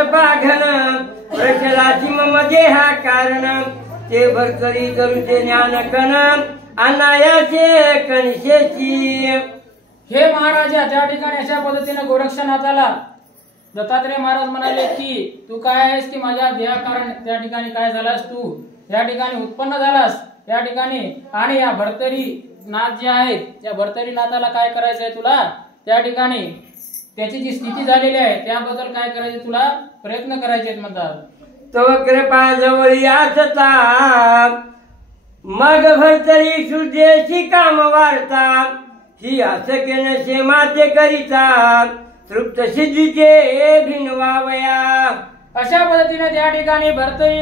कृपा घन प्रचलाची मम देहा कारण ते भरकरी करूचे ज्ञान कण अनायाचे कणशेची। हे महाराजा, त्या ठिकाणी अशा पद्धतीने गोरक्षनाथाला दत्तात्रय महाराज म्हणाले की तू काय आहेस की माझ्या देहा कारण त्या ठिकाणी काय झालास, तू त्या ठिकाणी उत्पन्न झालास त्या ठिकाणी, आणि या भरतरी नाथ जे आहेत त्या भरतरी नाथाला काय करायचंय तुला, त्या ठिकाणी त्याची जी स्थिती झालेली आहे त्याबद्दल काय करायचे तुला प्रयत्न करायचे म्हणतात। तो कृपा जवळ असता मग भरतरी शुद्धेशी काम वाढता ही असके नसे माते करिता तृप्त सिद्धीचे भिनवावया। अशा पद्धतीने त्या ठिकाणी भरतरी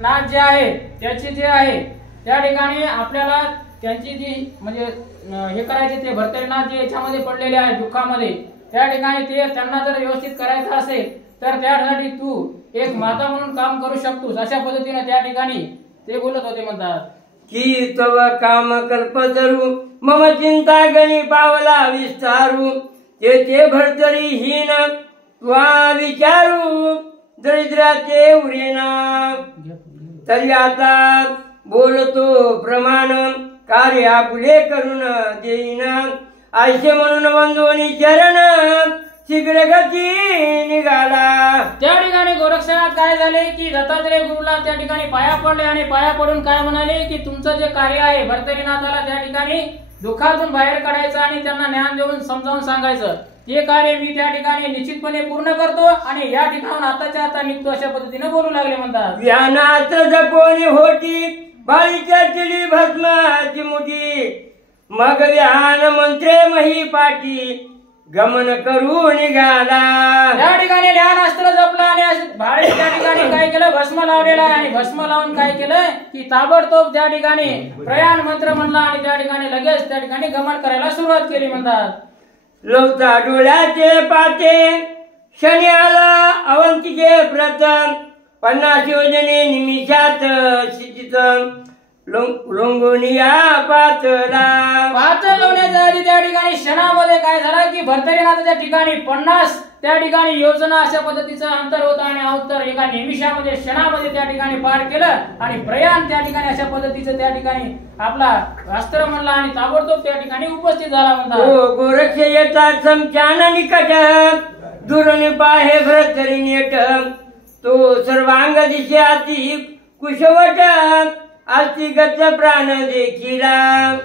नाथ जे आहे त्याची जे आहे त्या ठिकाणी आपल्याला त्यांची जी म्हणजे हे करायचे ते भरतरीनाथ जे याच्यामध्ये पडलेले आहे दुःखामध्ये त्या ठिकाणी ते त्यांना जर व्यवस्थित करायचं असेल तर त्यासाठी तू एक माता म्हणून काम करू शकतोस। अशा पद्धतीने त्या ठिकाणी ते बोलत होते म्हणतात की तव काम कल्प धरू मम चिंता गणी पावला विस्तारू ते भरतरी हीन वा विचारू दरिद्राचे उरेना तरी आता बोलतो प्रमाण कार्य आपुले करून देईन आयशे म्हणून वंदोनी चरण शीघ्र गती निघाला। त्या ठिकाणी गोरक्षनाथ काय झाले की दत्तात्रय गुरुला त्या ठिकाणी पाया पडले आणि पाया पडून काय म्हणाले की तुमचं जे कार्य आहे भरतरीनाथाला त्या ठिकाणी दुःखातून बाहेर काढायचं आणि त्यांना ज्ञान देऊन समजावून सांगायचं ते कार्य मी त्या ठिकाणी निश्चितपणे पूर्ण करतो आणि या ठिकाणाहून आताच्या आता निघतो अशा पद्धतीने बोलू लागले म्हणतात। व्यानात जपोनी होती बाळीच्या चिडी भस्माची मुठी मग व्यान मंत्रे मही पाठी गमन करू निघाला। त्या ठिकाणी ज्ञानास्त्र जपलं आणि भाडे त्या ठिकाणी काय केलं भस्म लावलेला आणि भस्म लावून काय केलं की ताबडतोब त्या ठिकाणी प्रयाण मंत्र म्हणला आणि त्या ठिकाणी लगेच त्या ठिकाणी गमन करायला सुरुवात केली म्हणतात। लवता डोळ्याचे पाते शनी आला अवंतीचे प्रथम 50 योजने निमिषात शिचित लोंगोनिया पातला पातळ लावण्याच्या आधी त्या ठिकाणी क्षणामध्ये काय झालं की भरतरीनाथाच्या ठिकाणी 50 त्या ठिकाणी योजना अशा पद्धतीचं अंतर होतं आणि अंतर एका निमिषामध्ये क्षणामध्ये त्या ठिकाणी पार केलं आणि प्रयाण त्या ठिकाणी अशा पद्धतीचं त्या ठिकाणी आपला अस्त्र म्हणला आणि ताबडतोब त्या ठिकाणी उपस्थित झाला म्हणतात। गोरक्ष येतात समचान निकट दुरून पाहे भरतरी नेट तो सर्वांग दिशे अति कुशवट आस्तिकच प्राण देखीला।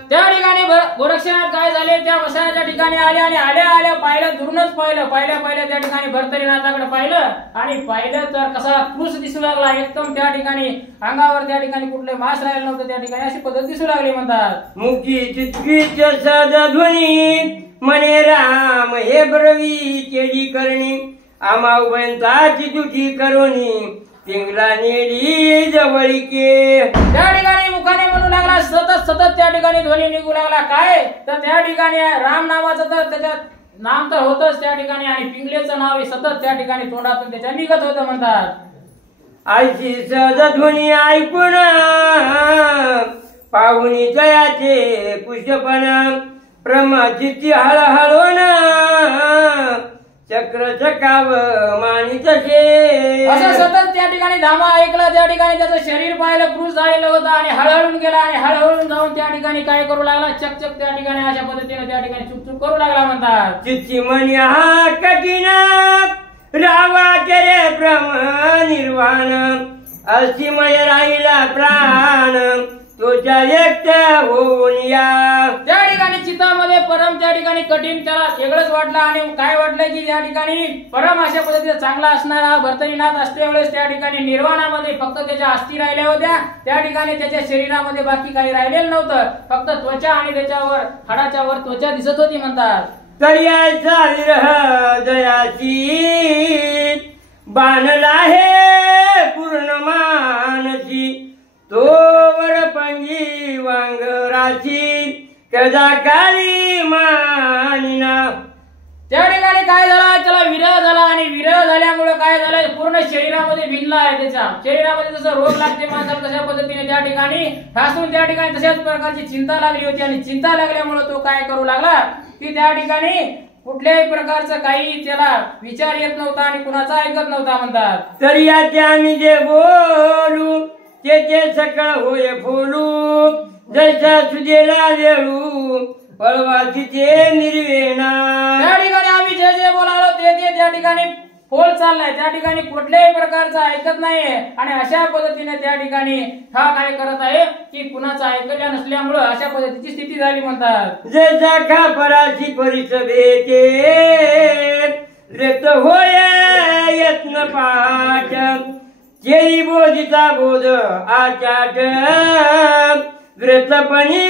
त्या ठिकाणी गोरक्षनाथ काय झाले त्या वसाहच्या ठिकाणी आले आणि आल्या आल्या पाहिलं दुरूनच पाहिलं त्या ठिकाणी भरतरीनाथाकडे पाहिलं आणि पाहिलं तर कसा क्रूस दिसू लागला एकदम त्या ठिकाणी अंगावर त्या ठिकाणी कुठले मास राहिलं नव्हतं त्या ठिकाणी अशी पद्धत दिसू लागली म्हणतात। मुखी चित्कीच सद ध्वनी मने राम हे ब्रवी केली करणी आमा उभयंताची तुझी करोनी पिंगला नेली जवळीके। त्या ठिकाणी मुखाने म्हणू लागला सतत त्या ठिकाणी ध्वनी निघू लागला काय तर त्या ठिकाणी राम नावाचं तर त्याच्यात नाम तर होतच त्या ठिकाणी आणि पिंगलेचं नाव सतत त्या ठिकाणी तोंडातून त्याच्या निघत होतं म्हणतात। आयशी सद ध्वनी ऐकून पाहुणी जयाचे पुष्पण प्रमाचिती हळहळवण चक्र चकाव मानी तसे असं सतत त्या ठिकाणी धामा ऐकला त्या ठिकाणी त्याचं शरीर पाहिलं क्रूस झालेलं होतं आणि हळहळून गेला आणि हळहळून जाऊन त्या ठिकाणी काय करू लागला चकचक त्या ठिकाणी अशा पद्धतीने त्या ठिकाणी चुकचुक करू लागला म्हणतात। चित्ती मनी हा कठीण रावा केले ब्रह्म निर्वाण असीमय राहिला प्राण तोच्या व्यक्त होऊन या। त्या ठिकाणी चित्तामध्ये परम त्या ठिकाणी कठीण त्याला वेगळंच वाटलं आणि काय वाटलं की त्या ठिकाणी परम अशा पद्धतीने चांगला असणारा भरतरीनाथ असते वेळेस त्या ठिकाणी निर्वाणामध्ये फक्त त्याच्या अस्थी राहिल्या होत्या त्या ठिकाणी त्याच्या शरीरामध्ये बाकी काही राहिलेलं नव्हतं फक्त त्वचा आणि त्याच्यावर हाडाच्या वर त्वचा दिसत होती म्हणतात। तयाचा विरह दयाची बाणला हे पूर्ण मानसी तो वरपंगी वांगराची कदा काळी मानिना। त्या ठिकाणी काय झालं त्याला विरह झाला आणि विरह झाल्यामुळे काय झालं पूर्ण शरीरामध्ये भिनला आहे त्याच्या शरीरामध्ये जसं रोग लागते माणसाला तशा पद्धतीने त्या ठिकाणी ठासून त्या ठिकाणी तशाच प्रकारची चिंता लागली होती आणि चिंता लागल्यामुळे तो काय करू लागला की त्या ठिकाणी कुठल्याही प्रकारचं काही त्याला विचार येत नव्हता आणि कुणाचा ऐकत नव्हता म्हणतात. तरी याचे आम्ही जे बोलू ते सकळ होय फोलू जैसा सुजेला वेळू पळवाची ते निर्वेणा. त्या ठिकाणी आम्ही जे जे बोलालो ते त्या ठिकाणी फोल चाललाय, त्या ठिकाणी कुठल्याही प्रकारचं ऐकत नाहीये आणि अशा पद्धतीने त्या ठिकाणी हा काय करत आहे की कुणाचं ऐकल्या नसल्यामुळं अशा पद्धतीची स्थिती झाली म्हणतात. जैसा खापराची परिसभेचे रेत होय यत्न पाठ केळी बोधिता बोध आचाट व्रतपणी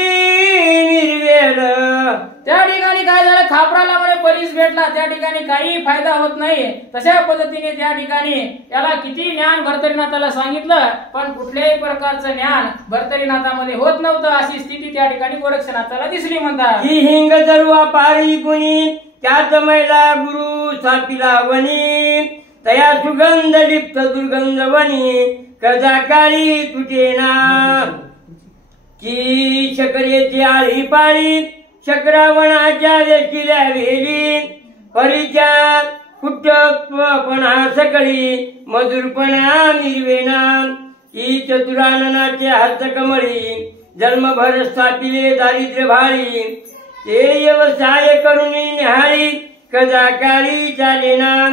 निर्वेळ. त्या ठिकाणी काय झालं, खापराला म्हणे परीस भेटला, त्या ठिकाणी काही फायदा होत नाही. तशा पद्धतीने त्या ठिकाणी याला किती ज्ञान भर्तरीनाथाला सांगितलं पण कुठल्याही प्रकारचं ज्ञान भर्तरीनाथामध्ये होत नव्हतं. अशी स्थिती त्या ठिकाणी गोरक्षनाथाला दिसली म्हणतात. ही हिंग दरुवा पारी गुणी त्यात मैला गुरु सापिला वनी तया सुगंध लिप्त दुर्गंध वनी कजा काळी तुटेना. की शकरेची आळी पाळी शक्रावणाच्या वेशील्या वेली परीच्या कुट्टपणा सकळी मधुरपणा निर्वेणा. की चतुराननाचे हस्तकमळी जन्मभर स्थापिले दारिद्र्य भाळी ते व्यवसाय करून निहाळी कजा काळी चालेना.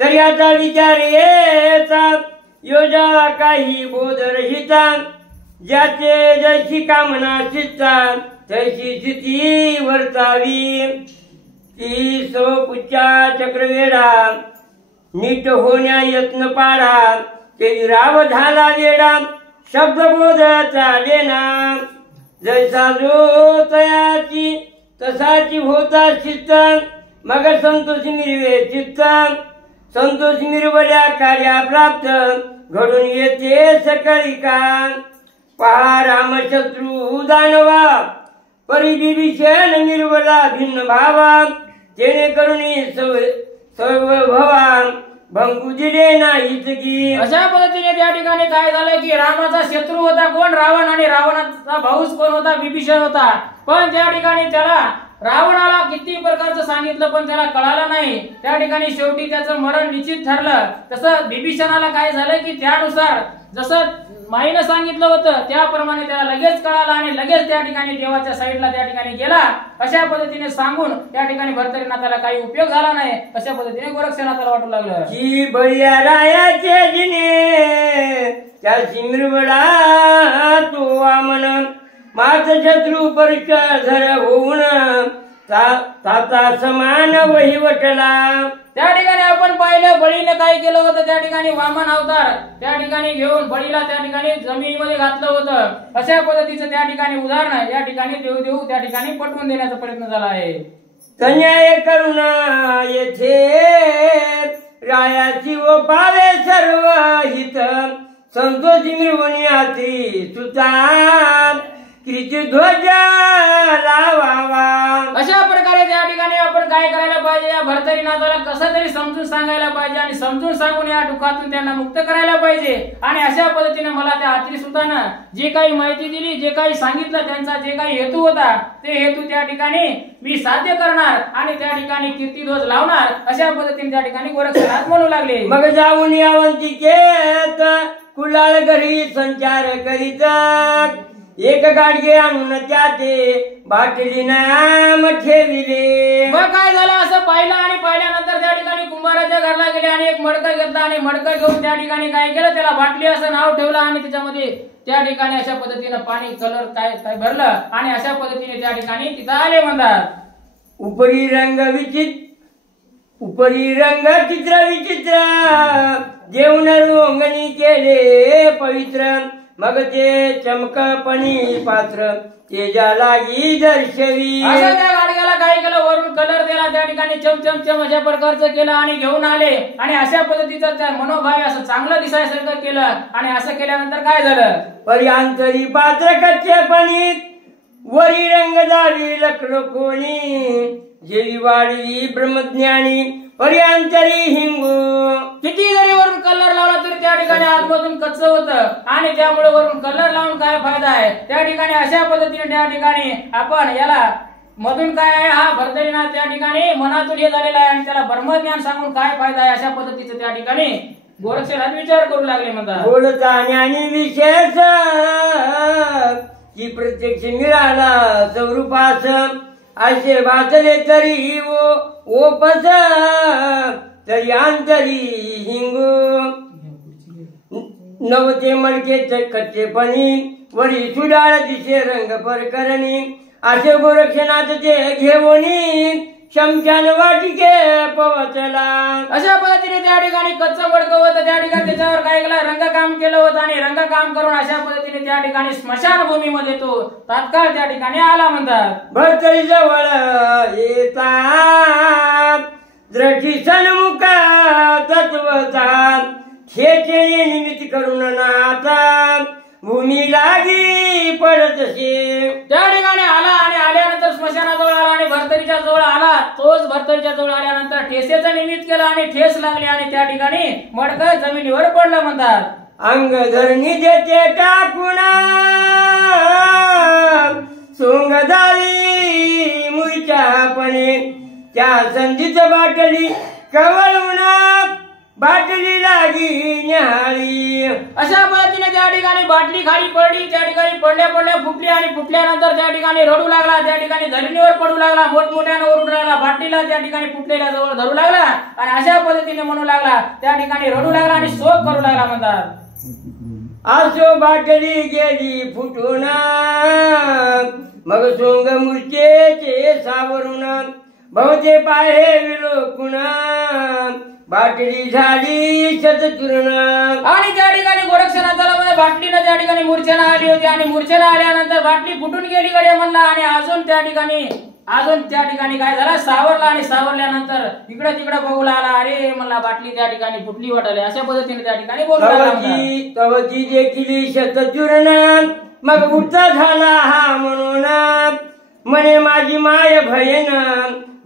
तरी आता विचार येता योजा काही बोध रहिता ज्याचे जैशी कामना चित्ता तैशी स्थिती वर्तावी. ती स्वपुच्चा चक्रवेडा नीट होण्या यत्न पाडा ते राव झाला वेडा शब्दबोध चालेना. जैसा जो तयाची तसाची होता चित्त मग संतोष मिरवे चित्त. संतोष मिरवल्या कार्या प्राप्त घडून येते सकळी का. पहा रामशत्रू दानवा परिविभीषण निर्वला भिन्न भावा जेणेकरून सर्व भवा भंगू दिले नाहीत की. अशा पद्धतीने त्या ठिकाणी काय झालं की रामाचा शत्रू होता कोण, रावण, आणि रावणाचा भाऊच कोण होता, विभीषण होता. पण त्या ठिकाणी त्याला रावणाला किती प्रकारचं सांगितलं पण त्याला कळालं नाही. त्या ठिकाणी शेवटी त्याचं मरण निश्चित ठरलं. तसं विभीषणाला काय झालं की त्यानुसार जसं माईनं सांगितलं होतं त्याप्रमाणे त्याला लगेच कळालं आणि लगेच त्या ठिकाणी देवाच्या साईडला त्या ठिकाणी गेला. अशा पद्धतीने सांगून त्या ठिकाणी भर्तरीनाथाला काही उपयोग झाला नाही. अशा पद्धतीने गोरक्षनाथाला वाटू लागलं की बळीया रायाचे जिने त्या सिमरवडा तो वामन मात शत्रू परीक्ष धर होऊन ताता समान वहिवटला. त्या ठिकाणी आपण पाहिलं बळीने काय केलं होतं, त्या ठिकाणी वामन अवतार त्या ठिकाणी घेऊन बळीला त्या ठिकाणी जमिनीमध्ये घातलं होतं. अशा पद्धतीचं त्या ठिकाणी उदाहरण या ठिकाणी देऊ त्या ठिकाणी पटवून देण्याचा प्रयत्न झाला आहे. तन्याय करुणा येथे रायाची व पावे सर्व हित संतोषी मिरवणी आती सुता कृती ध्वज लावावा. अशा प्रकारे त्या ठिकाणी आपण काय करायला पाहिजे, या भर्तरीनाथाला कसं तरी समजून सांगायला पाहिजे आणि समजून सांगून या दुःखातून त्यांना मुक्त करायला पाहिजे. आणि अशा पद्धतीने मला त्या अत्रिसुतानं जे काही माहिती दिली, जे काही सांगितलं, त्यांचा जे काही हेतू होता ते हेतू त्या ठिकाणी मी साध्य करणार आणि त्या ठिकाणी कीर्तिध्वज लावणार. अशा पद्धतीने त्या ठिकाणी गोरक्षनाथ म्हणू लागले. मग जाऊन यावंतिकेत कुलाळ घरी संचार करीत एक गाडगे आणून त्याते बाटली नाम ठेविले. मग काय झालं असं पाहिलं आणि पाहिल्यानंतर त्या ठिकाणी कुंभाराच्या घरला गेले आणि एक मडकं घेतला आणि मडकं घेऊन त्या ठिकाणी काय केलं, त्याला बाटली असं नाव ठेवलं आणि त्याच्यामध्ये त्या ठिकाणी अशा पद्धतीने पाणी कलर काय काय भरलं आणि अशा पद्धतीने त्या ठिकाणी तिथं आले म्हणतात. उपरी रंग चित्र विचित्र जेवण रोंगणी केले पवित्र मग ते चमकपणी पात्र तेजा लागी दर्शवी. असं त्या गाडग्याला काय केलं, वरून कलर दिला, त्या ठिकाणी चमचम अशा प्रकारचं केलं आणि घेऊन आले आणि अशा पद्धतीचं त्या मनोभाव असं चांगलं दिसायसारखं केलं. आणि असं केल्यानंतर काय झालं, पर्यांतरी पात्र कच्चेपणी वरी रंग दावी लखलो कोणी जेवी वाढवी ब्रह्मज्ञानी पर्यांतरी हिंगू. किती जरी वरून कलर लावला तरी त्या ठिकाणी आतमधून कच्च होतं आणि त्यामुळे वरून कलर लावून काय फायदा आहे. त्या ठिकाणी अशा पद्धतीने त्या ठिकाणी आपण याला मधून काय आहे हा भरतरीनाथ त्या ठिकाणी मनातून हे झालेला आहे आणि त्याला ब्रह्मज्ञान सांगून काय फायदा आहे अशा पद्धतीचं त्या ठिकाणी गोरक्षनाथ विचार करू लागले म्हणतात. बोलता आणि विशेष की प्रत्यक्ष मिळाला स्वरूपास असे वाचले तरी ओपस तरी अंतरी हिंगू नवते मडके कच्चेपणी वरी सुडाळ दिसे रंग परकरणी असे गोरक्षनाथ ते घेऊनी शमशान वाटिके पवचला. अशा पद्धतीने त्या ठिकाणी कच्चं मडकं होतं त्या ठिकाणी त्याच्यावर काय केलं रंगकाम केलं होतं आणि रंगकाम करून अशा पद्धतीने त्या ठिकाणी स्मशानभूमीमध्ये तो तात्काळ त्या ठिकाणी आला म्हणतात. भरतरी जवळ येता द्रष्टी सन्मुख तत्वता खेचणे निमित्त करून नाता भूमी लागी पडतसे. त्या ठिकाणी आला आणि आल्यानंतर स्मशानाजवळ आला आणि भरतरीच्या जवळ आला. तोच भरतरीच्या जवळ आल्यानंतर ठेसेचं निमित्त केलं आणि ठेस लागली आणि त्या ठिकाणी मडकं जमिनीवर पडलं म्हणतात. अंग धरणी देते टाकून सोंगदाळी मूर्छापणे त्या संधीच बाटली कवळून बाटली लागी न्याहाळी. अशा पद्धतीने त्या ठिकाणी बाटली खाली पडली. त्या ठिकाणी पडल्या फुटली आणि फुटल्यानंतर त्या ठिकाणी रडू लागला. त्या ठिकाणी धरणीवर पडू लागला. मोठमोठ्यानं ओरडू लागला. बाटलीला त्या ठिकाणी फुटलेल्या जवळ धरू लागला आणि अशा पद्धतीने म्हणू लागला. त्या ठिकाणी रडू लागला आणि शोक करू लागला म्हणतात. आसो बाटली गेली फुटून मग सोंग मूर्छेचे सावरून बहुते पाहे विलोकुण बाटली झाली शतचूर्ण. आणि त्या ठिकाणी गोरक्षनाथाला बाटलीनं त्या ठिकाणी मूर्छना आली होती आणि मूर्छना आल्यानंतर बाटली फुटून गेली कडे म्हणला आणि अजून त्या ठिकाणी काय झालं सावरला आणि सावरल्यानंतर इकडे तिकडे बघू लागला. अरे म्हणला बाटली त्या ठिकाणी फुटली वाटले. अशा पद्धतीने त्या ठिकाणी बोलू तवची देखील शतचूर्ण मग उठता झाला हा म्हणून म्हणे माझी माय भयन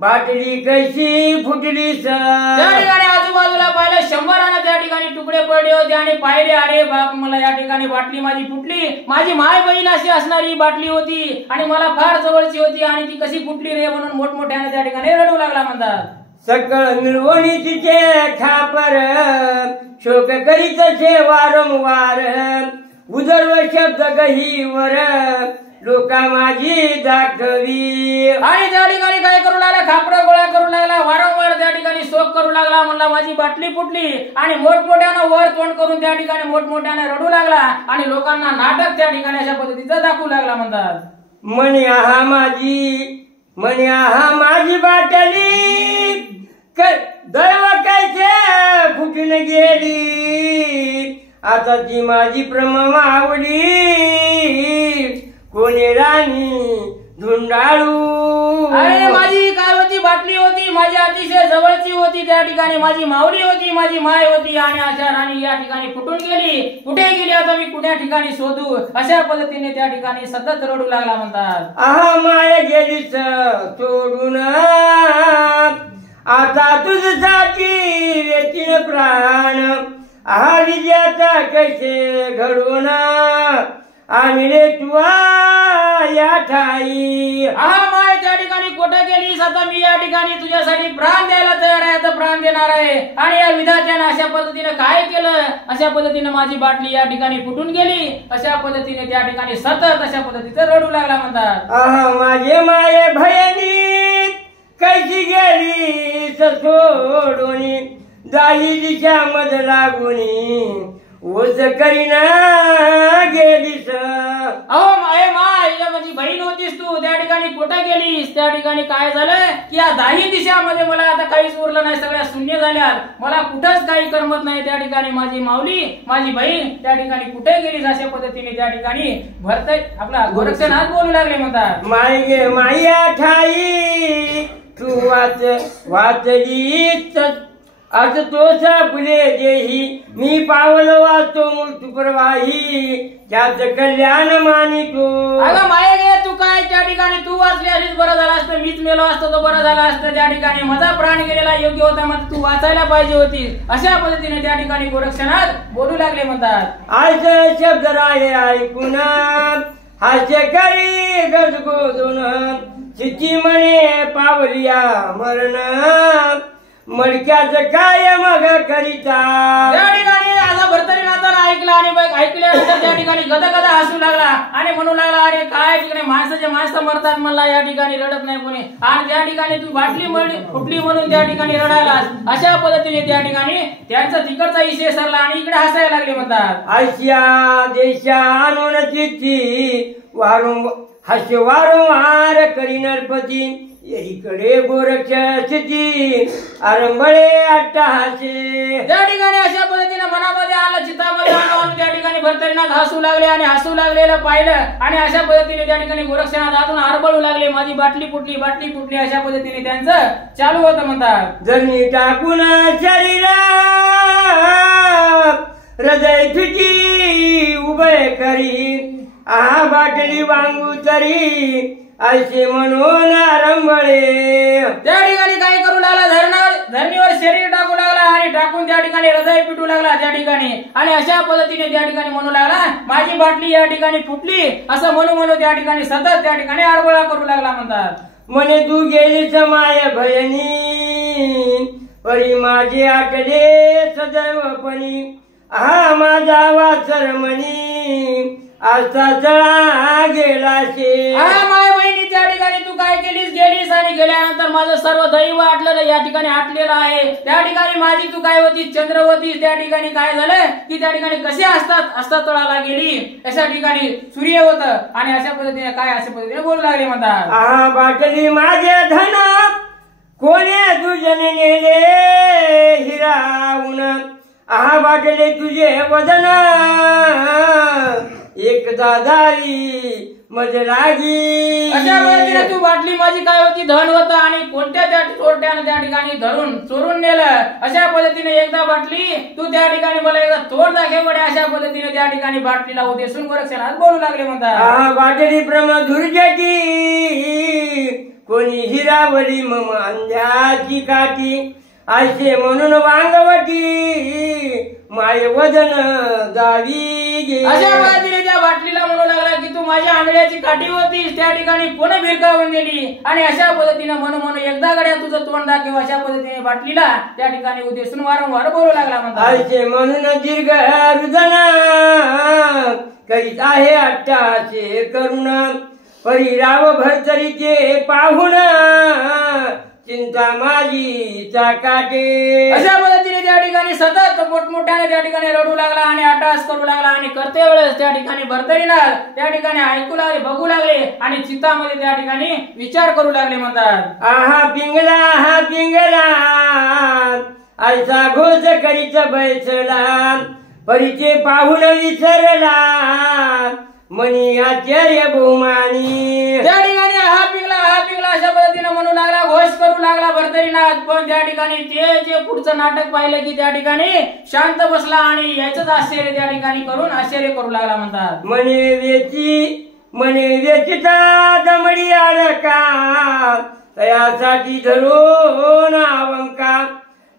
बाटली कशी फुटली. त्या ठिकाणी आजूबाजूला पाहिलं 100 त्या ठिकाणी तुकडे पडले होते आणि पाहिले अरे बाप मला या ठिकाणी बाटली माझी फुटली. माझी माय बहीण अशी असणारी बाटली होती आणि मला फार जवळची होती आणि ती कशी फुटली रे म्हणून मोठमोठ्याने त्या ठिकाणी रडू लागला म्हणतात. सकळ मिळवणी तिचे खापर शोक करीत असे वारंवार उदर्व शब्द गहीवर लोका माझी दाखवी. आणि त्या ठिकाणी काय करू लागला खापडं गोळा करू लागला. वारंवार त्या ठिकाणी शोक करू लागला. म्हणला माझी बाटली फुटली आणि मोठमोठ्यानं वर तोंड करून त्या ठिकाणी मोठमोठ्याने रडू लागला आणि लोकांना नाटक त्या ठिकाणी अशा पद्धतीचं दाखवू लागला म्हणतात. म्हणे हा माझी बाटली दैव कैसे फुटून गेली. आता ती माझी मावली कोणी राणी धुंडाळू. अरे माझी काय होती बाटली होती माझी अतिशय जवळची होती. त्या ठिकाणी माझी माऊली होती माझी माय होती आणि अशा राणी या ठिकाणी फुटून गेली. कुठे गेली आता मी कुठ्या ठिकाणी शोधू. अशा पद्धतीने त्या ठिकाणी सतत रडू लागला म्हणतात. आहा माय गेलीच सोडून आता तुझसाठी वेचीन प्राण. आहा विजयाचा कैसे घडून आम्ही तुआ या ठाई. आहा माय त्या ठिकाणी कुठे गेलीस आता मी या ठिकाणी तुझ्यासाठी प्राण द्यायला तयार आहे. आता प्राण देणार आहे. आणि या विधात्यानं अशा पद्धतीने काय केलं अशा पद्धतीने माझी बाटली या ठिकाणी फुटून गेली. अशा पद्धतीने त्या ठिकाणी सतत अशा पद्धतीचं रडू लागला म्हणतात. आहा माझे माये भयनी कैसी गेली सोडून जाई दिशा मध लागून ओझ करीना गेलीस. अहो माय माझी बहीण होतीस तू त्या ठिकाणी कुठे गेलीस. त्या ठिकाणी काय झालं की या दाही दिशामध्ये मला आता काहीच उरलं नाही. सगळ्या शून्य झाल्या. मला कुठंच काही करमत नाही. त्या ठिकाणी माझी माऊली माझी बहीण त्या ठिकाणी कुठे गेलीस अशा पद्धतीने त्या ठिकाणी आपला गोरक्षनाथ बोलू लागले म्हणतात. माया ठाई तू वाचलीच अर्थ तो सापले जेही मी पावलो वाचतो मृत्यू प्रवाही त्याचं कल्याण मानितो. अगं माये गे तू काय त्या ठिकाणी तू वाचली असलीच बरं झालं असतं. मीच मेलो असतो तो बरं झालं असतं. त्या ठिकाणी माझा प्राण गेलेला योग्य होता. मग तू वाचायला पाहिजे होती. अशा पद्धतीने त्या ठिकाणी गोरक्षनाथ बोलू लागले म्हणतात. आज शब्द राहिले ऐकून हास्य करी गजगोजून चिती म्हणे पावलिया मरण मडक्याचं काय मग करिता. त्या ठिकाणी आता भरतरीनाथानं ऐकलं आणि ऐकल्यानंतर त्या ठिकाणी गदगद हसू लागला आणि म्हणू लागला, अरे काय तिकडे माणसं मरतात म्हणला, या ठिकाणी रडत नाही कोणी, आणि त्या ठिकाणी तू बाटली फुटली म्हणून त्या ठिकाणी रडायलास. अशा पद्धतीने त्या ठिकाणी त्यांचा तिकडचा विषय सरला आणि इकडे हसायला लागले म्हणतात. आशिया देशा आणून चित्ती वारंवार करी नरपती इकडे गोरक्ष स्थिती आरंभळे अट्टहासे. त्या ठिकाणी अशा पद्धतीने मनामध्ये आलं, चित्तामध्ये आलं, त्या ठिकाणी भरतरीनाथ हसू लागले आणि हसू लागलेलं पाहिलं आणि अशा पद्धतीने त्या ठिकाणी गोरक्षनाथ अजून आरबळू लागले, माझी बाटली फुटली अशा पद्धतीने त्यांचं चालू होतं म्हणतात. जणी टाकून शरीरा हृदय तुझी उभय करी आहा बाटली वांगू तरी असे म्हणून आरंभळे. त्या ठिकाणी काय करू लागला, धरणीवर शरीर टाकू लागला आणि टाकून त्या ठिकाणी हृदय पिटू लागला त्या ठिकाणी, आणि अशा पद्धतीने त्या ठिकाणी म्हणू लागला, माझी बाटली या ठिकाणी फुटली असं म्हणू त्या ठिकाणी सतत त्या ठिकाणी आरबळा करू लागला म्हणतात. म्हणे तू गेली समाय भयनी परी माझे आटले सदैवपणी हा माझा वासर म्हणी आता जळा गेलाशे. माय बहिणी त्या ठिकाणी तू काय गेलीस आणि गेल्यानंतर माझं सर्व दैव आटलं या ठिकाणी आटलेलं आहे. त्या ठिकाणी माझी तू काय होती, चंद्र होती, त्या ठिकाणी काय झालं की त्या ठिकाणी कसे असतात तळाला गेली अशा ठिकाणी सूर्य होत, आणि अशा पद्धतीने काय अशा पद्धतीने बोलू लागले म्हणतात. आहा बाटली माझे धन कोणे तुझने नेले हिरावून आहा बाटले तुझे वजन एकदा दारी मज लागी. अशा पद्धतीने तू बाटली माझी काय होती, धन होतं, आणि कोणत्या त्या चोरट्याने त्या ठिकाणी धरून चोरून नेलं. अशा पद्धतीने एकदा बाटली तू त्या ठिकाणी मला एकदा तोड दाखव बडे अशा पद्धतीने त्या ठिकाणी बाटलीला उद्देशून गोरक्षनाथ बोलू लागले म्हणतात. आहा बाटली प्रम धुर्जटी कोणी हिरावली मम अंध्याची काठी असे म्हणून वांगवटी माय वजन जावी गे. अशा पद्धतीने त्या बाटलीला म्हणू लागला की तू माझ्या आंधळ्याची काठी होतीस, त्या ठिकाणी कोण भिरकावून नेली, आणि अशा पद्धतीने म्हणून एकदा गड्या तुझं तोंड दाखव अशा पद्धतीने बाटलीला त्या ठिकाणी उद्देशून वारंवार बोलू लागला म्हणतात. असे म्हणून दीर्घ रुदन करीत आहे अट्टाचे करुण परिराव भरतरीचे पाहुण चिंता माझी चाकाटे. अशा पद्धतीने त्या ठिकाणी सतत मोठमोठ्याने त्या ठिकाणी रडू लागला आणि अट्टहास करू लागला, आणि करते वेळेस त्या ठिकाणी भरतरीनाथ त्या ठिकाणी ऐकू लागले, बघू लागले, आणि चित्तामध्ये त्या ठिकाणी विचार करू लागले म्हणतात. आहा पिंगला ऐसा घोष करीत बैसला परीचे पाहुण विसरला मनी आचार्य बहुमानी. त्या ठिकाणी हा पिंगला अशा पद्धतीने म्हणू लागला, घोष करू लागला भरतरीनाथ, पण त्या ठिकाणी ते जे पुढचं नाटक पाहिलं की त्या ठिकाणी शांत बसला आणि याच आश्चर्य त्या ठिकाणी करून आश्चर्य करू लागला म्हणतात. म्हणे वेचिता दमडी अडका तयासाठी धरून आवंका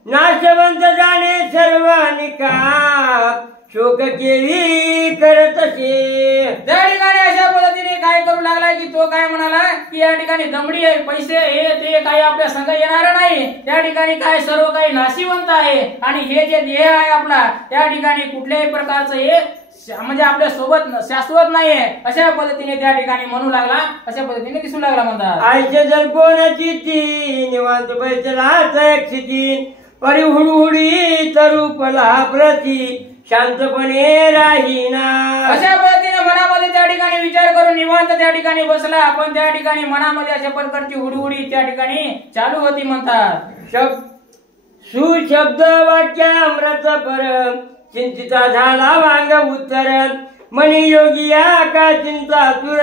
नाशवंत जाणे सर्वानिका शोक केवी करत असे. त्या ठिकाणी अशा पद्धतीने काय करू लागला की तो काय म्हणाला की या ठिकाणी दमडी आहे, पैसे हे ते काही आपल्या संग येणार नाही, त्या ठिकाणी काय सर्व काही नाशिवंत आहे, आणि हे जे देह आहे आपला त्या ठिकाणी कुठल्याही प्रकारचं हे म्हणजे आपल्या सोबत शाश्वत नाहीये अशा पद्धतीने त्या ठिकाणी म्हणू लागला, अशा पद्धतीने दिसू लागला म्हणतात. आयचे जर कोणाची ती निवांत बैसला क्षिती परी हुडहुडी तरुपला प्रती शांतपणे राहीना. अशा पद्धतीने मनामध्ये त्या ठिकाणी विचार करून निवांत त्या ठिकाणी बसला, पण त्या ठिकाणी मनामध्ये अशा प्रकारची हुडहुडी त्या ठिकाणी चालू होती म्हणतात. सुशब्द वाक्यामृत पर चिंतिता झाला वांग उत्तर मनी योगिया का चिंता तुर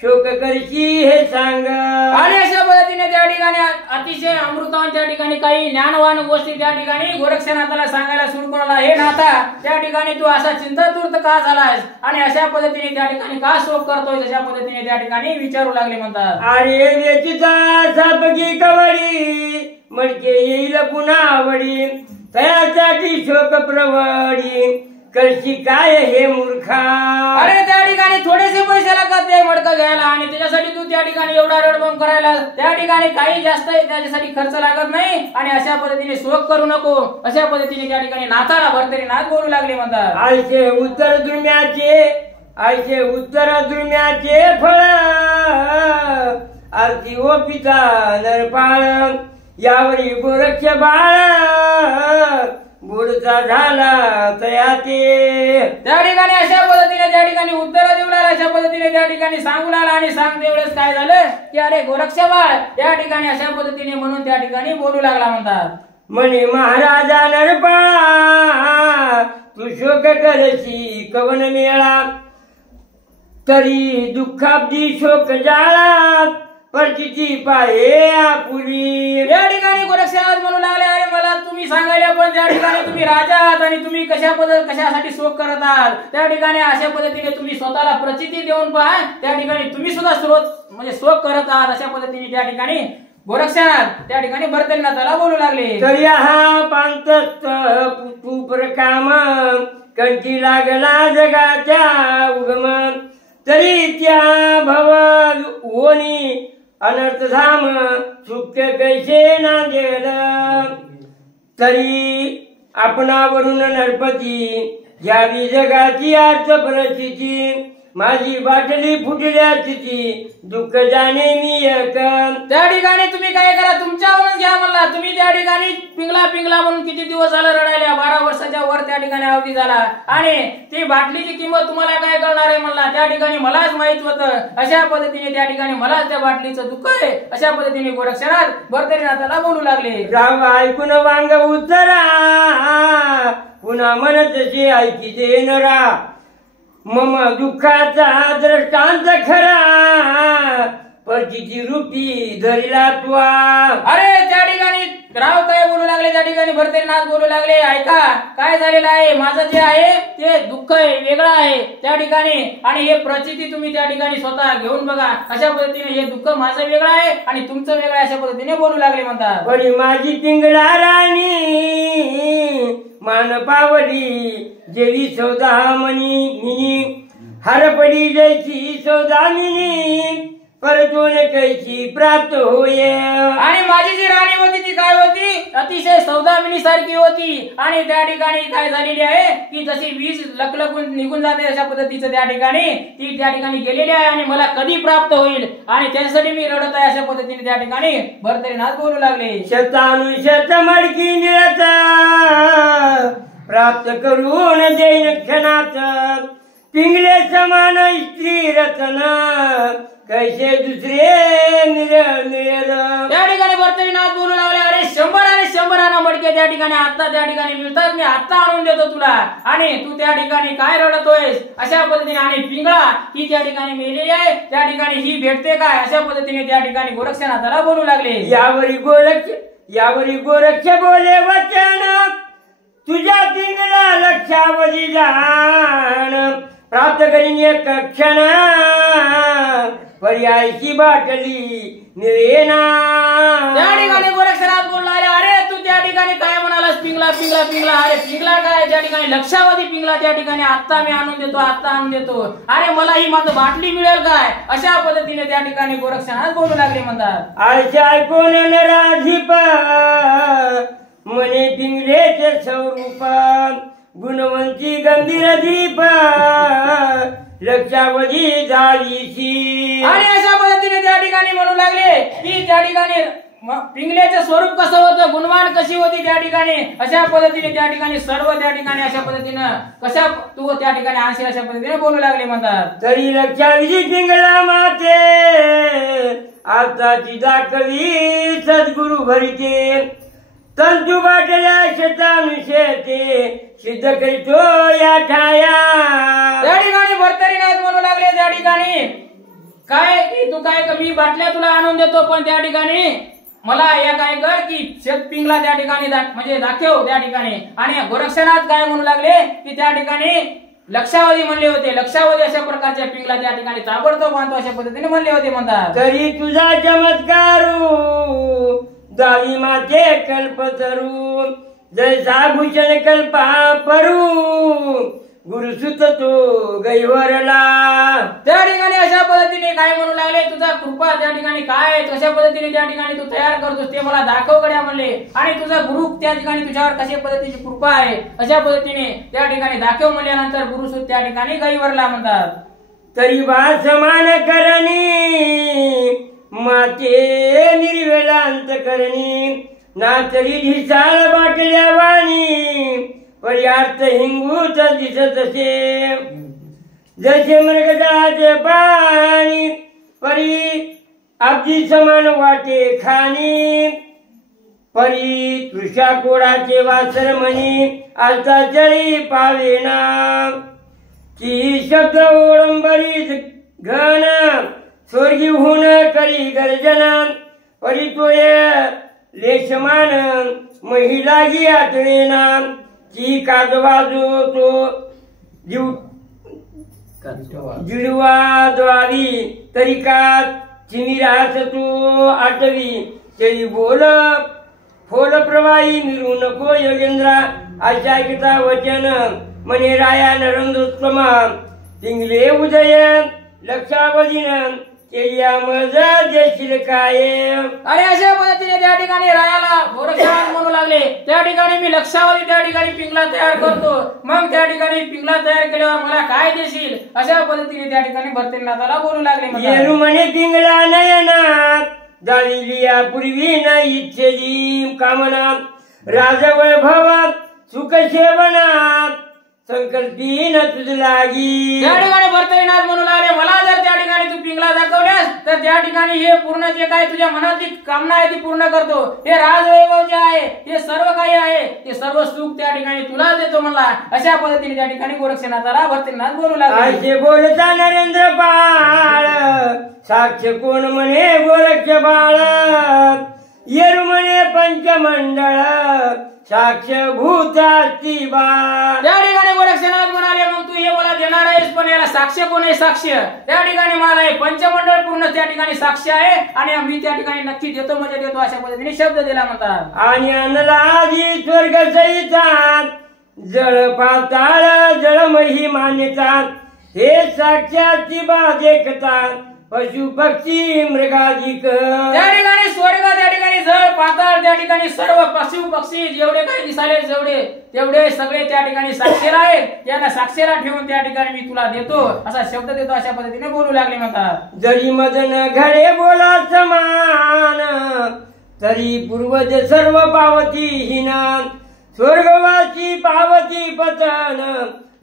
शोक करशी हे सांग. आणि अशा पद्धतीने त्या ठिकाणी अतिशय अमृतवान त्या ठिकाणी काही ज्ञानवान गोष्टी त्या ठिकाणी गोरक्षनाथाला सांगायला सुरू केला. हे नाथा, त्या ठिकाणी तू असा चिंतातुर का झालास आणि अशा पद्धतीने त्या ठिकाणी का शोक करतोय अशा पद्धतीने त्या ठिकाणी विचारू लागले म्हणतात. अरे वेचिता सापकी कवडी मडके येईल पुन्हा आवडी तयासाठी शोक प्रवडी करशी काय हे मूर्खा. अरे त्या ठिकाणी थोडेसे पैसे लागतात ते मडकं घ्यायला आणि त्याच्यासाठी तू त्या ठिकाणी एवढा रडबम करायला. त्या ठिकाणी काही जास्त त्याच्यासाठी खर्च लागत नाही आणि अशा पद्धतीने शोक करू नको. अशा पद्धतीने त्या ठिकाणी नाचाला भरतरी नाच बोलू लागले म्हणतात. आयचे उत्तर द्रुम्याचे फळ आरती ओ पिता नरपाळ यावरी गोरक्ष बाळ बुडचा झाला तया ते. त्या ठिकाणी अशा पद्धतीने त्या ठिकाणी उत्तर देऊ लागला. अशा पद्धतीने त्या ठिकाणी सांगू लागला आणि सांगते वेळेस काय झालं की अरे गोरक्ष बाळ त्या ठिकाणी अशा पद्धतीने म्हणून त्या ठिकाणी बोलू लागला म्हणतात. म्हणे महाराजा नरपाळा तू शोक करशी कवन मेळा तरी दुःखाब्दी शोक जाळा परचिती पाहे आपुली. या ठिकाणी गोरक्षनाथ म्हणू लागले अरे मला तुम्ही सांगायला पण त्या ठिकाणी तुम्ही राजा आहात आणि तुम्ही कशासाठी शोक करत आहात. त्या ठिकाणी अशा पद्धतीने तुम्ही स्वतःला प्रचिती देऊन पहा. त्या ठिकाणी तुम्ही सुद्धा शोक करत आहात. अशा पद्धतीने त्या ठिकाणी गोरक्षनाथ त्या ठिकाणी भरतनाथाला बोलू लागले. तरी हा पांतस्त तू प्रकाम कंठी लागला जगाच्या उगम तरी त्या भव ओनी अनर्थ धाम सुख्य कैसे नांदेल. तरी आपणावरून नरपती घ्यावी जगाची अर्थ परिस्थिती माझी बाटली फुटल्याची दुःख जाणे मी एक. त्या ठिकाणी तुम्ही काय करा तुमच्यावरून घ्या म्हणला. तुम्ही त्या ठिकाणी पिंगला म्हणून किती दिवस झाला रडायला 12 वर्षाच्या वर त्या ठिकाणी अवधी झाला आणि ती बाटलीची किंमत तुम्हाला काय करणार आहे म्हणला. त्या ठिकाणी मलाच माहित होतं. अशा पद्धतीने त्या ठिकाणी मलाच त्या बाटलीचं दुःख आहे. अशा पद्धतीने गोरक्षनाथ भरतनाथाला बोलू लागले. राव ऐकून वांग उतरा पुन्हा म्हणत जे ऐकी दे नरा मम दुःखाचा दृष्टांत खरा परचिती रूपी धरिला तुआ. अरे त्या ठिकाणी राव काय बोलू लागले. त्या ठिकाणी भरतनाथ बोलू लागले ऐका काय झालेलं आहे. माझं जे आहे ते दुःख आहे वेगळं आहे त्या ठिकाणी आणि हे प्रचिती तुम्ही त्या ठिकाणी स्वतः घेऊन बघा. अशा पद्धतीने हे दुःख माझं वेगळं आहे आणि तुमचं वेगळं आहे. अशा पद्धतीने बोलू लागले म्हणतात. बरी माझी पिंगळा राणी मान पावली जेवी सौदा मनी हरपडी जैसी सौदामिनी परतून कैसी प्राप्त होय. आणि माझी जी राणी होती ती काय होती अतिशय सौदामिनी सारखी होती आणि त्या ठिकाणी काय झालेली आहे की जशी वीज लकलकून निघून जाते अशा पद्धतीचं त्या ठिकाणी ती त्या ठिकाणी गेलेली आहे आणि मला कधी प्राप्त होईल आणि त्यासाठी मी रडत आहे. अशा पद्धतीने त्या ठिकाणी भरतनाथ बोलू लागले. शतानुशत मडकी निळत प्राप्त करून देईन क्षणात पिंगले समान स्त्री रतन कैसे दुसरे निळ. त्या ठिकाणी भरतनाथ बोलू लागले अरे 100 आणि 100 मडके त्या ठिकाणी आता त्या ठिकाणी मिळतात. मी आता आणून देतो तुला आणि तू त्या ठिकाणी काय रडतोयस अशा पद्धतीने. आणि पिंगळा ही त्या ठिकाणी मेलेली आहे त्या ठिकाणी ही भेटते काय अशा पद्धतीने त्या ठिकाणी गोरक्षनाथाला बोलू लागले. यावरी गोरक्ष बोले वचन तुझ्या पिंगळा लक्षावधी जाण प्राप्त करीन एक क्षण पर्यायची बाटली निरेना. त्या ठिकाणी गोरक्षनाथ बोलला अरे तू त्या ठिकाणी काय म्हणालास पिंगला अरे पिंगला काय त्या ठिकाणी लक्षावधी पिंगला त्या ठिकाणी आता मी आणून देतो अरे मला ही माझं बाटली मिळेल काय अशा पद्धतीने त्या ठिकाणी गोरक्षनाथ बोलू लागले म्हणतात. आळशा ऐकून नराधिप मने पिंगलेचे स्वरूप गुणवंती गंभीर दीप लक्षावधी झालीशी. आणि अशा पद्धतीने त्या ठिकाणी म्हणू लागले की त्या ठिकाणी पिंगल्याचं स्वरूप कसं होतं गुणवान कशी होती त्या ठिकाणी अशा पद्धतीने त्या ठिकाणी सर्व त्या ठिकाणी अशा पद्धतीनं कशा तू त्या ठिकाणी आणशील अशा पद्धतीने बोलू लागले म्हणतात. तरी लक्षावधी पिंगला माते आताची दाखवी सद्गुरु भरिते तंतु बाटल्या शतानुशते सिद्ध करीतो या ठाया. त्या ठिकाणी भरतनाथ म्हणू लागले त्या ठिकाणी काय की तू काय मी बाटल्या तुला आणून देतो पण त्या ठिकाणी मला या काय कर की शेत पिंगला त्या ठिकाणी म्हणजे दाखव त्या ठिकाणी. आणि गोरक्षनाथ काय म्हणू लागले की त्या ठिकाणी लक्षावधी म्हणले होते. लक्षावधी अशा प्रकारच्या पिंगला त्या ठिकाणी ताबडतोब बांधतो अशा पद्धतीने म्हणले होते म्हणतात. तरी तुझा चमत्कारू दावी माते कल्पतरू जैसा भूषण कल्पा परू गुरुसुत तो गैवरला. त्या ठिकाणी अशा पद्धतीने काय म्हणू लागले, तुझा कृपा त्या ठिकाणी काय आहे, कशा पद्धतीने त्या ठिकाणी तू तयार करतोस ते मला दाखव गड्या म्हणले. आणि तुझा गुरु त्या ठिकाणी तुझ्यावर कशा पद्धतीची कृपा आहे अशा पद्धतीने त्या ठिकाणी दाखव म्हणल्यानंतर गुरुसूत त्या ठिकाणी गैवरला म्हणतात. तरी बा समान करणी माते निर्वेलांत करणी ना तरी ढिसाळ बाटल्या वाणी पर्यार्थ हिंगूच दिसत असे. जसे मृगजळाचे पाणी परी अगदी समान वाटे खाणी परी तृषा कोडाचे वासर म्हणी आता जळी पावेना की शब्द ओळंबरी घन स्वर्गी होऊन करी गर्जना परी तोय लेशमान महिलागी आठवेना की काजवाजो तो जिडवा द्वावी तरी का चिमिरास तो आठवी तरी बोल फोल प्रवाही मिरू नको योगेंद्रा आशाकिता वचन मने राया नरंदोत्तमा तिंगले उदय लक्षावधीन केलिया मज देशील काय. आणि अशा पद्धतीने त्या ठिकाणी रायाला गोरक्षनाथ म्हणू लागले, त्या ठिकाणी मी लक्षावधी त्या ठिकाणी पिंगला तयार करतो, मग त्या ठिकाणी पिंगला तयार केल्यावर मला काय देशील अशा पद्धतीने त्या ठिकाणी भरतनाथाला बोलू लागले. येरू म्हणे पिंगला नयनात जाळिलिया पूर्वी न इच्छेची कामना राजवैभव सुख सेवनात संकल्पी न तुझ लागी. त्या ठिकाणी भरतनाथ म्हणू लागले, मला जर त्या ठिकाणी तू पिंगला दाखवल्यास तर त्या ठिकाणी हे पूर्ण जे काय तुझ्या मनातली कामना आहे ती पूर्ण करतो. हे राजवैभव जे आहे हे सर्व काही आहे ते सर्व सुख त्या ठिकाणी तुला देतो म्हणला. अशा पद्धतीने त्या ठिकाणी गोरक्षनाथाला भरतनाथ बोलू लागले. असे बोलता नरेंद्र बाळ साक्ष कोण म्हणे गोरक्ष बाळ येरू म्हणे पंचमंडळ साक्ष भूतास्ती बा. त्या ठिकाणी गोरक्षनाथ म्हणाले, मग तू हे मला देणार आहेस पण याला साक्ष कोण आहे? साक्ष त्या ठिकाणी मला हे पंचमंडळ पूर्ण त्या ठिकाणी साक्ष आहे आणि मी त्या ठिकाणी नक्की देतो म्हणजे देतो अशा पद्धतीने शब्द दिला म्हणतात. आणि आणला आधी स्वर्ग सहितात जळ पाताळ जळमही मान्यतात हे साक्षाची बा देखतात पशु पक्षी मृगाधिक. त्या ठिकाणी स्वर्ग त्या ठिकाणी जळ पाताळ त्या ठिकाणी सर्व पशु पक्षी जेवढे काही दिसाले तेवढे सगळे त्या ठिकाणी साक्षीला आहेत. त्यांना साक्षीला ठेवून त्या ठिकाणी मी तुला देतो असा शब्द देतो अशा पद्धतीने बोलू लागले म्हणतात. जरी मदन घडे बोला समान तरी पूर्वज सर्व पावती हिना स्वर्गवासी पावती पतन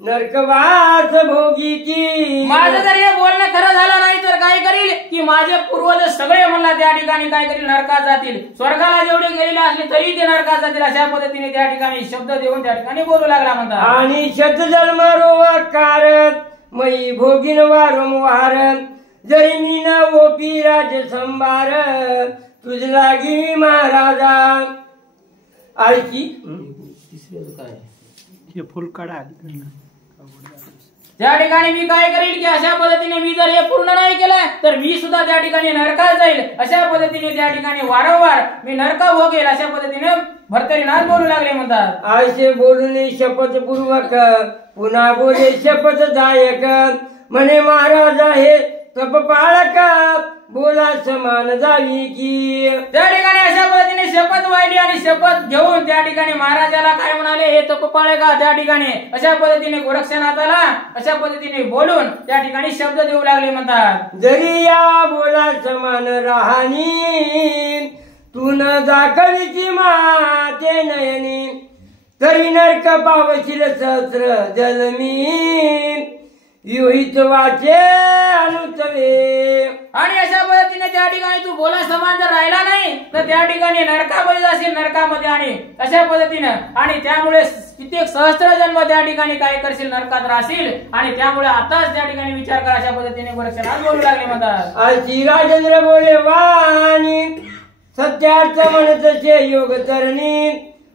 नरकवास भोगीची. माझं जर हे बोलणं खरं झालं नाही तर काय करील की माझे पूर्वज सगळे म्हणला त्या ठिकाणी काय करील नरकात जातील. स्वर्गाला जेवढे गेलेले असले तरी ते नरकात जातील अशा पद्धतीने त्या ठिकाणी शब्द देऊन त्या ठिकाणी बोलू लागला म्हणतात. आणि शतजन्म रोवकार मई भोगीन वारंवार जरी मी न ओपी राज संभार तुझ लागी महाराजा. आळशी फुल काढा. त्या ठिकाणी मी काय करील की अशा पद्धतीने मी जर हे पूर्ण नाही केलं तर मी सुद्धा त्या ठिकाणी नरकात जाईल अशा पद्धतीने त्या ठिकाणी वारंवार मी नरका भोगेल अशा पद्धतीने भरतनाथ बोलू लागले म्हणतात. आयसे बोलून शपथ पूर्वक पुन्हा बोले शपथदायक म्हणे महाराज हे तप पाळक बोला समान जावी की. त्या ठिकाणी अशा पद्धतीने शपथ वाहिली आणि शपथ घेऊन त्या ठिकाणी महाराजाला काय म्हणाले, हे तप पाळका त्या ठिकाणी अशा पद्धतीने गोरक्षनाथाला अशा पद्धतीने बोलून त्या ठिकाणी शब्द देऊ लागले म्हणतात. जरी या बोला समान राहानी तू न दाखवीची माते नयनी तरी नरक पावशील सहस्र जलमी योहित वाचे अनुतवे. आणि अशा पद्धतीने त्या ठिकाणी तू बोला समान जर राहिला नाही तर त्या ठिकाणी नरकामध्ये जाशील नरकामध्ये आणि अशा पद्धतीनं आणि त्यामुळे कित्येक सहस्त्र जन्म त्या ठिकाणी काय करशील नरकात राहशील आणि त्यामुळे आताच त्या ठिकाणी विचार कर अशा पद्धतीने गोरक्षनाथ बोलू लागले म्हणतात. अशी राजेंद्र बोले वाणी सत्यार्थ म्हणतसे योग तरणी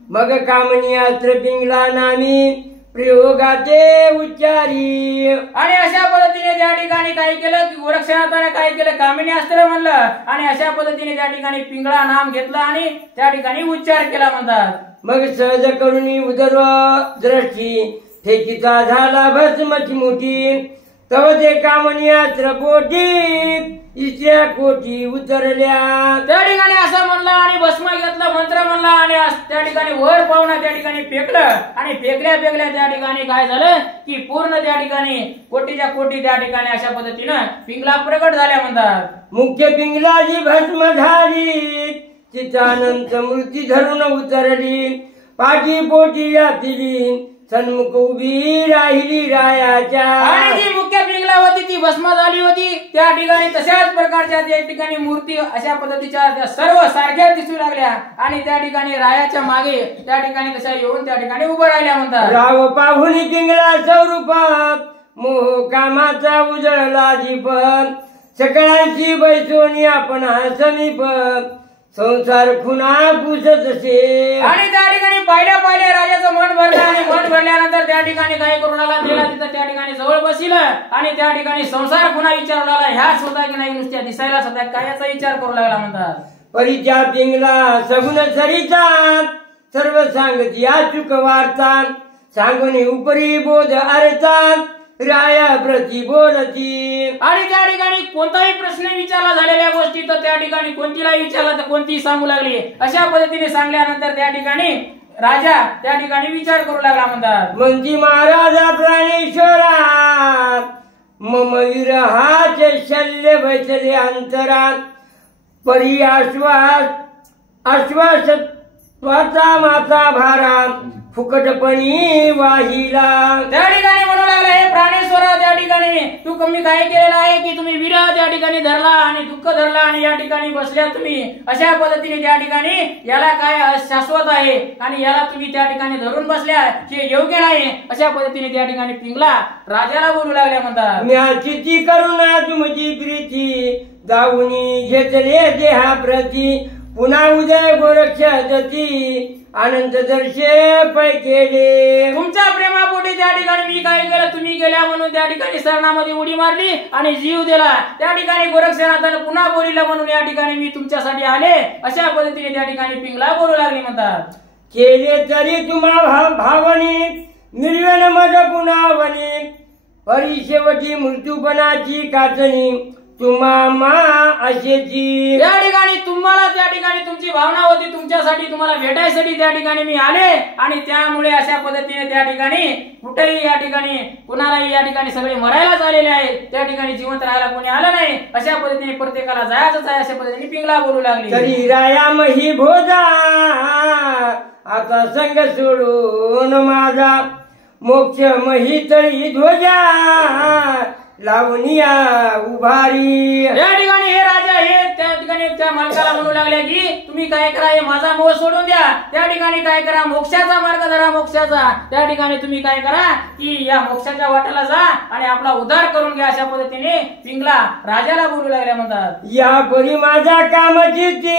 मग कामनी अस्त्र पिंगला नामी प्रयोगाचे उच्चारी. आणि अशा पद्धतीने त्या ठिकाणी काय केलं की गोरक्षनाथाने काय केलं कामिनी अस्त्र म्हणलं आणि अशा पद्धतीने त्या ठिकाणी पिंगळा नाम घेतलं आणि त्या ठिकाणी उच्चार केला म्हणतात. मग सहज करुणी उदर दृष्टी ठेकीचा झाला भस्मची मोठी तव ते कामनियात्र पोटी इच्या कोटी उतरल्या. त्या ठिकाणी असं म्हणलं आणि भस्म घेतलं, मंत्र म्हणला आणि त्या ठिकाणी वर पाहुणा त्या ठिकाणी फेकलं आणि फेकल्या त्या ठिकाणी काय झालं की पूर्ण त्या ठिकाणी कोटीच्या कोटी त्या ठिकाणी अशा पद्धतीनं पिंगला प्रकट झाल्या म्हणतात. मुख्य पिंगलाची भस्म झाली चितानंत मूर्ती धरून उतरली पाठी पोटी यातली सन्मुख उभी राहिली रायाच्या. आणि जी मुख्य पिंगला होती ती भस्म झाली होती त्या ठिकाणी तशाच प्रकारच्या त्या ठिकाणी मूर्ती अशा पद्धतीच्या त्या सर्व सारख्या दिसू लागल्या आणि त्या ठिकाणी रायाच्या मागे त्या ठिकाणी तशा येऊन त्या ठिकाणी उभं राहिल्या म्हणतात. राव पाहुणी पिंगला स्वरूपात मोह कामाचा उजळला दीप सकळांची बैसोनी आपण समीप संसार खुना पुसत असे. आणि त्या ठिकाणी पाहिल्या राजाचं मन भरलं आणि मन भरल्यानंतर त्या ठिकाणी काय करू लागला गेला तिथं त्या ठिकाणी जवळ बसिलं आणि त्या ठिकाणी संसार खुना विचारू लागला ह्या स्वतः की नाही नुसत्या दिसायला स्वतः काय याचा विचार करू लागला म्हणतात. परिच्या पिंगला सगुण सरिता सर्व सांगती अचूक वार्ता सांगून उपरी बोध अर्था राया प्रति बोलती. आणि त्या ठिकाणी कोणताही प्रश्न विचारला झालेल्या गोष्टी तर त्या ठिकाणी कोणतीलाही विचारला तर कोणतीही सांगू लागली. अशा पद्धतीने सांगल्यानंतर त्या ठिकाणी राजा त्या ठिकाणी विचार करू लागला म्हणतात. म्हणजे महाराजा प्राणेश्वरा मम विरहाचे शल्य बैसले अंतरा परी आश्वासत्वाचा माता भारा फुकटपणी वाहिला. त्या ठिकाणी म्हणू लागला हे प्राणेश्वरा त्या ठिकाणी तू कमी काय केलेलं आहे की तुम्ही विरह त्या ठिकाणी धरला आणि दुःख धरला आणि या ठिकाणी बसल्या तुम्ही अशा पद्धतीने त्या ठिकाणी याला काय शाश्वत आहे आणि याला तुम्ही त्या ठिकाणी धरून बसल्या हे योग्य नाही अशा पद्धतीने त्या ठिकाणी पिंगला राजाला बोलू लागल्या म्हणतात. म्याची ती करुणा तुमची प्रीती जाऊनी घेतले देहा प्रती पुन्हा उदय गोरक्ष दती आनंद दर्शे पै केले. तुमच्या प्रेमापोटी त्या ठिकाणी मी काय केलं तुम्ही गेल्या म्हणून त्या ठिकाणी शरणामध्ये उडी मारली आणि जीव दिला. त्या ठिकाणी गोरक्षनाथानं पुन्हा बोलिलं म्हणून या ठिकाणी मी तुमच्यासाठी आले अशा पद्धतीने त्या ठिकाणी पिंगला बोलू लागली म्हणतात. केले तरी तुम्हा भावनी निर्वेण मज पुन्हावनी परी शेवटी मृत्यूपणाची काचणी तुम्हा असेची. त्या ठिकाणी तुम्हाला त्या ठिकाणी तुमची भावना होती तुमच्यासाठी तुम्हाला भेटायसाठी त्या ठिकाणी मी आले आणि त्यामुळे अशा पद्धतीने त्या ठिकाणी कुठेही या ठिकाणी कुणालाही या ठिकाणी सगळे मरायलाच आलेले आहेत त्या ठिकाणी जिवंत राहायला कोणी आलं नाही अशा पद्धतीने प्रत्येकाला जायचंच आहे अशा पद्धतीने पिंगला बोलू लागली. तरी राया मही भोजा आता संग सोडून माझा मोक्ष मही तळी ध्वजा लावणिया उभारी. या ठिकाणी हे राजा हे त्या ठिकाणी त्या मालकाला म्हणू लागले की तुम्ही काय करा हे माझा मोह सोडून द्या त्या ठिकाणी काय करा मोक्षाचा मार्ग धरा मोक्षाचा त्या ठिकाणी तुम्ही काय करा की या मोक्षाच्या वाटेला जा आणि आपला उद्धार करून घ्या अशा पद्धतीने पिंगला राजाला बोलू लागल्या म्हणतात. या परी माझा कामची ती